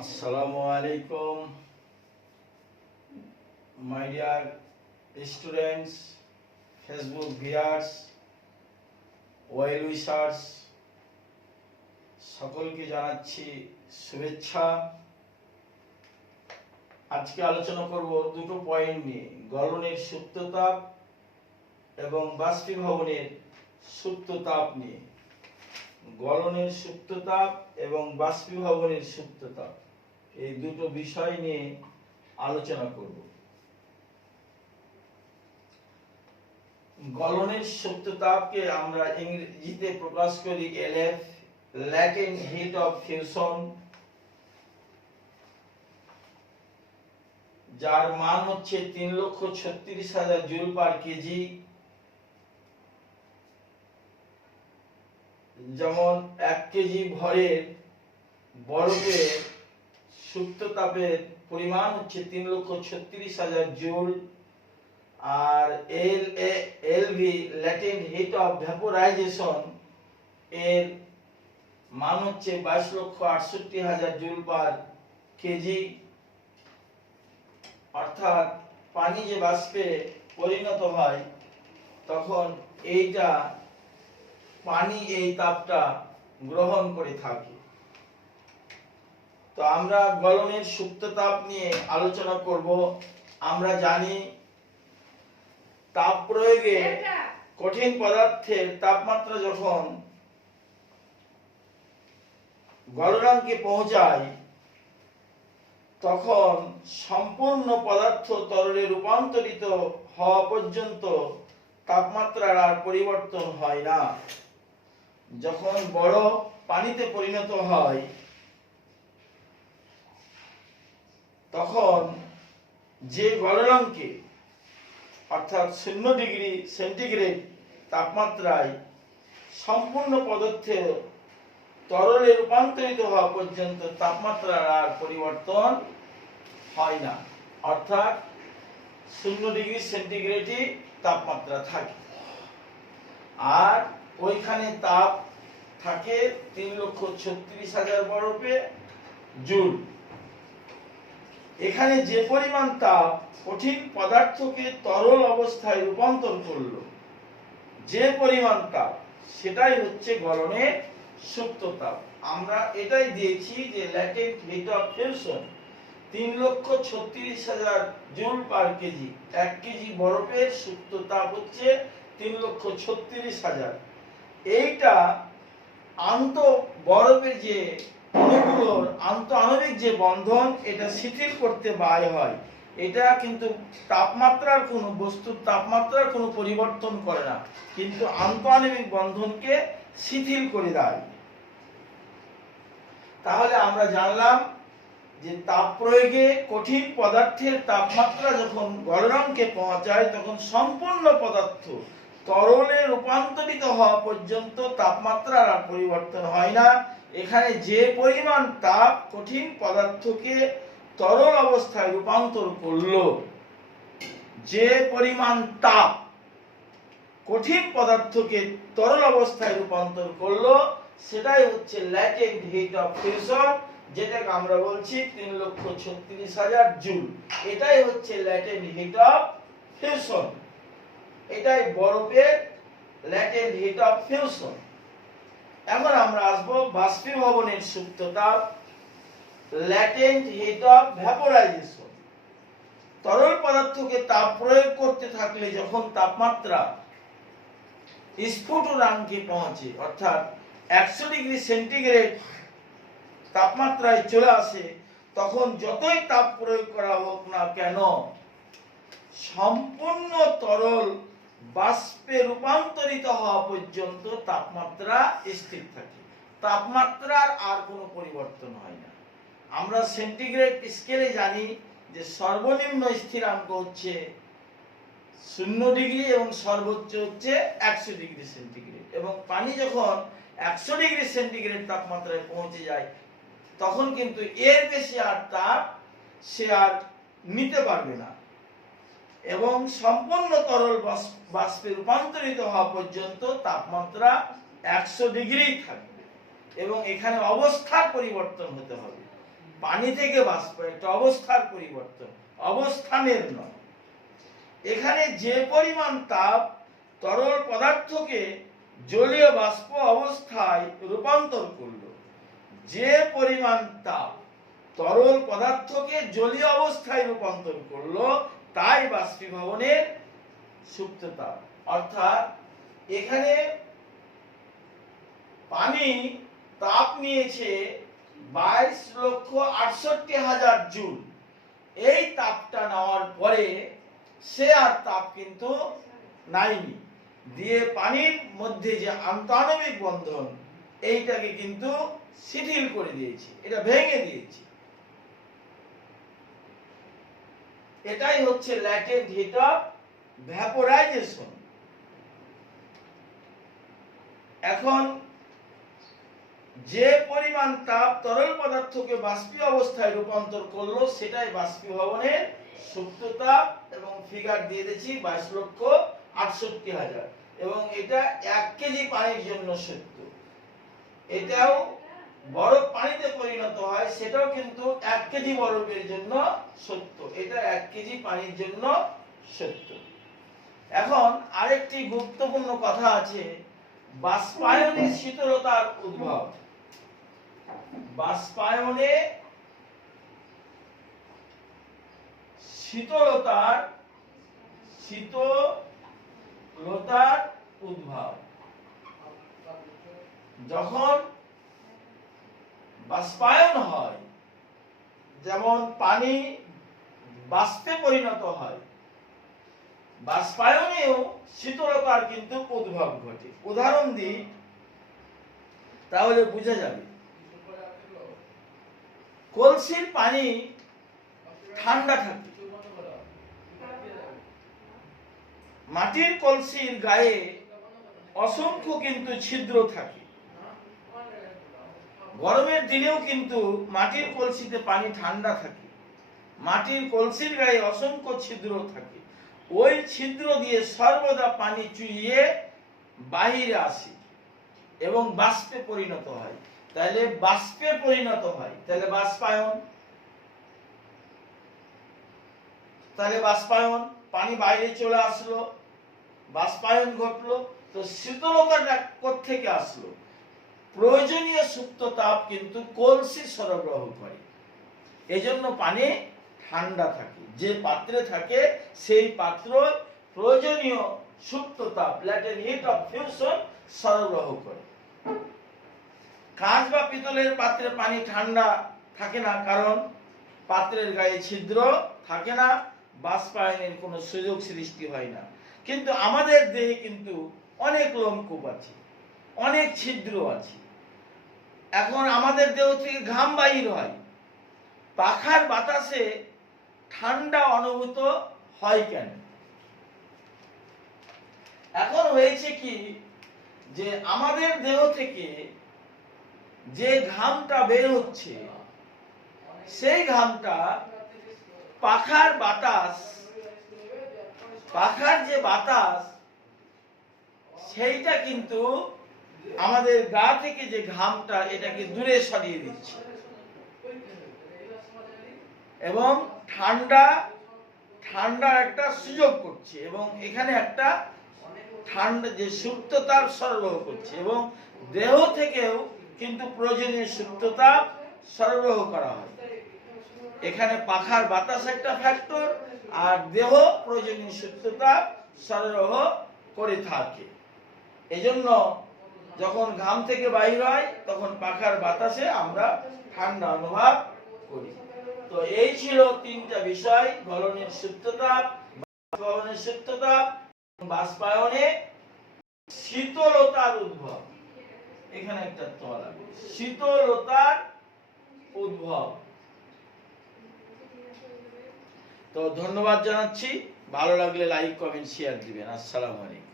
আসসালামু আলাইকুম my dear students, Facebook viewers, well wishers, সকলকে জানাচ্ছি শুভেচ্ছা। আজকে আলোচনা করব দুটো পয়েন্ট নিয়ে, গলনের সুপ্ত তাপ এবং বাষ্পীভবনের সুপ্ত তাপ নিয়ে। গলনের সুপ্ত তাপ এবং বাষ্পীভবনের সুপ্ত তাপ, এই দুটো বিষয় নিয়ে আলোচনা করব। গলনের সুপ্ত তাপকে আমরা ইংরেজিতে প্রকাশ করি LF, latent heat of fusion, যার মান হচ্ছে 3,36,000 জুল পার কেজি। যেমন 1 কেজি ভরের বরফে সুপ্ত তাপের পরিমাণ হচ্ছে 3,36,000 জুল, আর LV latent heat of vaporization এর মান হচ্ছে 22,68,000 জুল পার কেজি। অর্থাৎ পানি যে বাষ্পে পরিণত হয় তখন পানি এই তাপটা গ্রহণ করে থাকে। তো আমরা গলনের সুপ্ত তাপ নিয়ে আলোচনা করব। আমরা জানি তাপ প্রয়োগে কঠিন পদার্থের তাপমাত্রা যখন গলনাঙ্কে পৌঁছায় তখন সম্পূর্ণ পদার্থ তরলে রূপান্তরিত হওয়া পর্যন্ত তাপমাত্রার আর পরিবর্তন হয় না। যখন বরফ পানিতে পরিণত হয় তখন যে গলনাঙ্কে অর্থাৎ 0 ডিগ্রি সেন্টিগ্রেড তাপমাত্রায় সম্পূর্ণ পদার্থ তরলে রূপান্তরিত হওয়া পর্যন্ত তাপমাত্রার আর পরিবর্তন হয় না। অর্থাৎ 0 ডিগ্রি সেন্টিগ্রেডই তাপমাত্রা থাকে, আর ওইখানে তাপ থাকে 3,36,000 বরফে জুল। এখানে যে পরিমাণ তাপ কঠিন পদার্থকে তরল অবস্থায় রূপান্তর করলো, যে পরিমাণ তাপ, সেটাই হচ্ছে গলনের সুপ্ত তাপ। আমরা এটাই দিয়েছি যে latent heat of fusion 3,36,000 joule per KG. 1 KG বরফের সুপ্ত তাপ হচ্ছে 3,36,000। এইটা বরফের যে অণুগুলোর আন্তঃআণবিক যে বন্ধন, এটা শিথিল করতে বাধ্য হয়। এটা কিন্তু বস্তুর তাপমাত্রার কোনো পরিবর্তন করে না, কিন্তু আন্তঃআণবিক বন্ধনকে শিথিল করে দেয়। তাহলে আমরা জানলাম যে তাপ প্রয়োগে কঠিন পদার্থের তাপমাত্রা যখন গলনাঙ্কে পৌঁছায় তখন সম্পূর্ণ পদার্থ তরলে রূপান্তরিত হওয়া পর্যন্ত তাপমাত্রার আর পরিবর্তন হয় না। এখানে যে পরিমাণ তাপ কঠিন পদার্থকে তরল অবস্থায় রূপান্তর করলো, যে পরিমাণ তাপ কঠিন পদার্থকে তরল অবস্থায় রূপান্তর করলো, সেটাই হচ্ছে ল্যাটেন্ট হিট অফ ফিউশন, যেটাকে আমরা বলছি 3,36,000 জুল। এটাই হচ্ছে ল্যাটেন্ট হিট অফ ফিউশন, এটাই বরফের ল্যাটেন্ট হিট অফ ফিউশন। এখন আমরা আসবো বাষ্পীভবনের সুপ্ত তাপ, ল্যাটেন্ট হিট অফ ভ্যাপোরাইজেশন। তরল পদার্থকে তাপ প্রয়োগ করতে থাকলে যখন তাপমাত্রা স্ফুটনাঙ্কে পৌঁছে, অর্থাৎ 100 ডিগ্রি সেন্টিগ্রেড তাপমাত্রায় চলে আসে, তখন যতই তাপ প্রয়োগ করা হোক না কেন সম্পূর্ণ তরল বাষ্পে রূপান্তরিত হওয়া পর্যন্ত তাপমাত্রা স্থির থাকে, তাপমাত্রার আর কোনো পরিবর্তন হয় না। আমরা সেন্টিগ্রেড স্কেলে জানি যে সর্বনিম্ন স্থিরাঙ্ক হচ্ছে 0 ডিগ্রি এবং সর্বোচ্চ হচ্ছে 100 ডিগ্রি সেন্টিগ্রেড। এবং পানি যখন 100 ডিগ্রি সেন্টিগ্রেড তাপমাত্রায় পৌঁছে যায় তখন কিন্তু এর বেশি আর তাপ সে আর নিতে পারবে না, এবং সম্পূর্ণ তরল বাষ্পে রূপান্তরিত হওয়া পর্যন্ত তাপমাত্রা 100 ডিগ্রি থাকবে, এবং এখানে অবস্থার পরিবর্তন হতে হবে। পানি থেকে বাষ্প, একটা অবস্থার পরিবর্তন, অবস্থানের নয়। এখানে যে পরিমাণ তাপ তরল পদার্থকে জলীয় বাষ্প অবস্থায় রূপান্তর করলো, যে পরিমাণ তাপ তরল পদার্থকে জলীয় অবস্থায় রূপান্তর করলো, তাই বাষ্পীভবনের সুপ্ত তাপ। অর্থাৎ এখানে পানি তাপ নিয়েছে 22,68,000 জুল। এই তাপটা নেওয়ার পরে সে আর তাপ কিন্তু নাইনি, দিয়ে পানির মধ্যে যে আন্তঃআণবিক বন্ধন এইটাকে কিন্তু শিথিল করে দিয়েছে, এটা ভেঙে দিয়েছে। এটাই হচ্ছে ল্যাটেন্ট হিট অফ ভ্যাপোরাইজেশন। এখন যে পরিমাণ তাপ তরল পদার্থকে বাষ্পীয় অবস্থায় রূপান্তর করলো, সেটাই বাষ্পীভবনের সুপ্ত তাপ, এবং ফিগার দিয়ে দিয়েছি 22,68,000, এবং এটা 1 কেজি পানির জন্য সত্য। এটাও বরফ পানিতে পরিণত হয়, সেটাও কিন্তু 1 কেজি বরফের জন্য সত্য। এটা 1 কেজি পানির জন্য সত্য। এখন আরেকটি গুরুত্বপূর্ণ কথা আছে, বাষ্পায়নে শীতলতার উদ্ভব। বাষ্পায়নে শীতলতার উদ্ভব। যখন বাষ্পায়ন হয়, যেমন পানি বাষ্পে পরিণত হয়, বাষ্পায়নেও শীতলতার কিন্তু উদ্ভব ঘটে। উদাহরণ দিই, তাহলে বোঝা যাবে। কলসির পানি ঠান্ডা থাকে, মাটির কলসির গায়ে অসংখ্য কিন্তু ছিদ্র থাকে। গরমের দিনেও কিন্তু মাটির কলসিতে পানি ঠান্ডা থাকে, মাটির কলসির গায়ে অসংখ্য ছিদ্র থাকে। ওই ছিদ্র দিয়ে সর্বদা পানি চুইয়ে বাহিরে আসে এবং বাষ্পে পরিণত হয়। তাহলে বাষ্পে পরিণত হয়, তাহলে বাষ্পায়ন। তাহলে বাষ্পায়ন, পানি বাইরে চলে আসলো, বাষ্পায়ন ঘটলো। তো শীতলতাটা কোত্থেকে আসলো? প্রয়োজনীয় সুপ্ত তাপ কিন্তু কলসি সরবরাহ করে, এজন্য পানি ঠান্ডা থাকে। যে পাত্রে থাকে সেই পাত্র প্রয়োজনীয় সুপ্ত তাপ, ল্যাটেন্ট হিট অফ ফিউশন, সরবরাহ করে। কাঁচ বা পিতলের পাত্রে পানি ঠান্ডা থাকে না, কারণ পাত্রের গায়ে ছিদ্র থাকে না, বাষ্পায়নের কোনো সুযোগ সৃষ্টি হয় না। কিন্তু আমাদের দেহে কিন্তু অনেক লোমকূপ আছে, অনেক ছিদ্র আছে। এখন আমাদের দেহ থেকে ঘাম বাহির হয়, পাখার বাতাসে ঠান্ডা অনুভূত হয় কেন? এখন হয়েছে কি, যে আমাদের দেহ থেকে যে ঘামটা বের হচ্ছে, সেই ঘামটা পাখার বাতাস, পাখার যে বাতাস, সেইটা কিন্তু আমাদের গা থেকে যে ঘামটা, এটাকে দূরে সরিয়ে দিচ্ছে এবং ঠান্ডার একটা সুযোগ করছে, এবং এখানে একটা ঠান্ডা যে সুপ্ত তাপ সরবরাহ করছে, এবং দেহ থেকেও কিন্তু প্রয়োজনীয় সুপ্ত তাপ সরবরাহ করা হয়। এখানে পাখার বাতাস একটা ফ্যাক্টর, আর দেহ প্রয়োজনীয় সুপ্ত তাপ সরবরাহ করে থাকে। এজন্য যখন ঘাম থেকে বাইর হয়, তখন পাখার বাতাসে আমরা ঠান্ডা অনুভব করি। তো এই ছিল 3টা বিষয়: গলনের সুপ্ত তাপ, বাষ্পায়নের সুপ্ত তাপ, বাষ্পায়নে শীতলতার উদ্ভব। এখানে একটা তলা, শীতলতার উদ্ভব। তো ধন্যবাদ জানাচ্ছি। ভালো লাগলে লাইক, কমেন্ট, শেয়ার দিবেন। আসসালামু আলাইকুম।